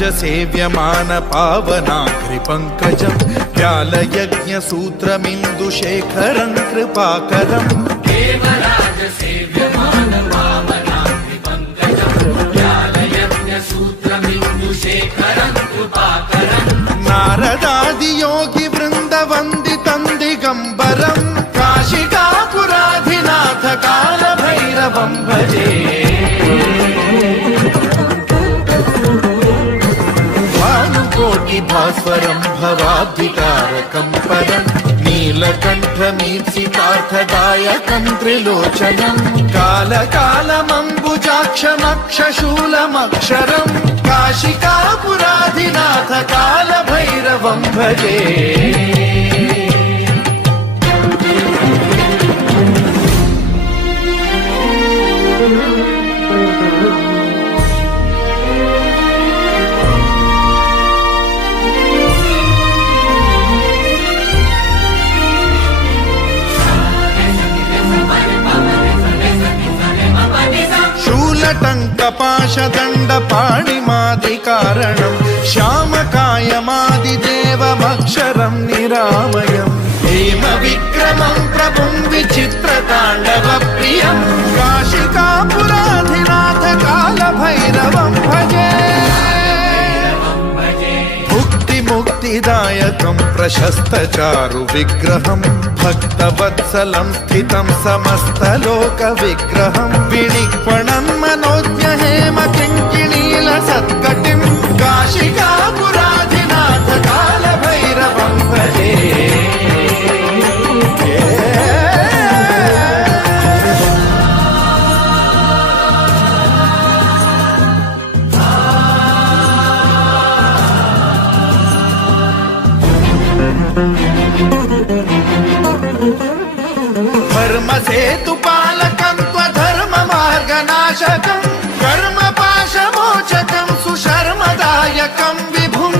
सेव्यमान पावनाघ्रिपङ्कजं व्यालयज्ञसूत्रमिन्दुशेखरं कृपाकरम् देवराज सेव्यमान पावनाघ्रिपङ्कजं व्यालयज्ञसूत्रमिन्दुशेखरं कृपाकरम् नारदादियोगिवृन्दवन्दितं दिगम्बरं काशिकापुराधिनाथ कालभैरवं भजे भास्वरं भवाब्धिकारकं परं नीलकण्ठमीप्सितार्थदायकं त्रिलोचनं कालकालमम्बुजाक्षमक्षशूलमक्षरं काशिकापुराधिनाथ कालभैरवं भजे टङ्कपाशदण्डपाणिमादिकारणं श्यामकायमादिदेवमक्षरं निरामयं हेमविक्रमं प्रभुं विचित्रताण्डवप्रियं काशिकापुराधिनाथ कालभैरवं भजे मुक्तिदायकं प्रशस्तचारुविग्रहं भक्तवत्सलं स्थितं समस्तलोकविग्रहं विनिक्वणं मनोज्ञहेमकिङ्किणीलसत्कटिं काशिकापुराधिनाथ कालभैरवं भजे धर्मसेतुपालकं त्वधर्ममार्गनाशकं कर्मपाशमोचकं सुशर्मदायकं विभुं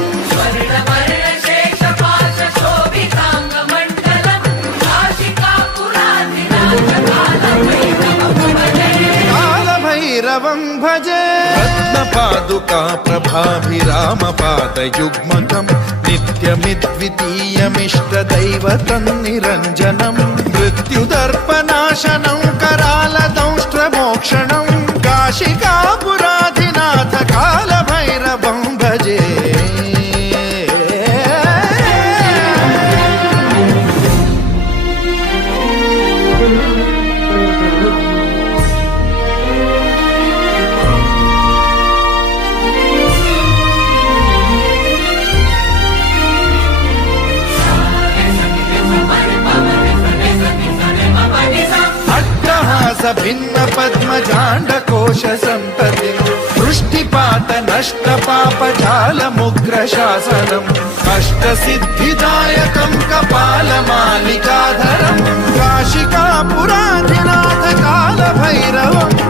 कालभैरवं भजे रत्नपादुका प्रभाभिरामपादयुग्मकं नित्यमिद्वितीयमिष्टदैवतं निरञ्जनं मृत्युदर्पनाशनं करालदंष्ट्रमोक्षणं काशिकापुराधिनाथ कालभैरवं भजे भिन्न पद्मजाण्डकोश संततिं वृष्टिपात नष्ट पापजालमुग्रशासनम् अष्टसिद्धिदायकं कपालमालिकाधरं काशिकापुराधिनाथ कालभैरवम्